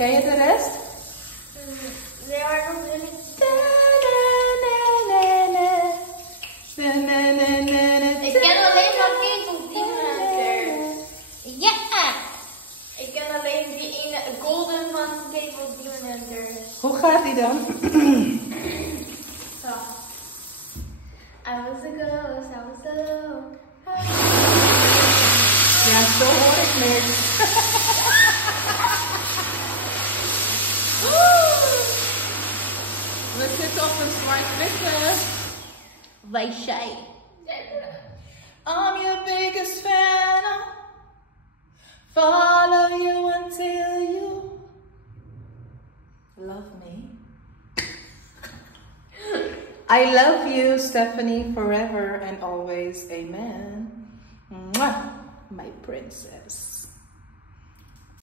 Ken je de rest? Nee, maar nog niet. Ik ken alleen maar Ketels Demon Hunter. Ja! Ik ken alleen die ene golden van Ketels Demon Hunter. Hoe gaat die dan? Zo. I was a ghost, I was alone. Ja, zo hoor ik niks. We zitten op een zwart-witte. Wij zijn. I'm your biggest fan. Follow you until you love me. I love you, Stephanie, forever and always. Amen. Mwah, my princess.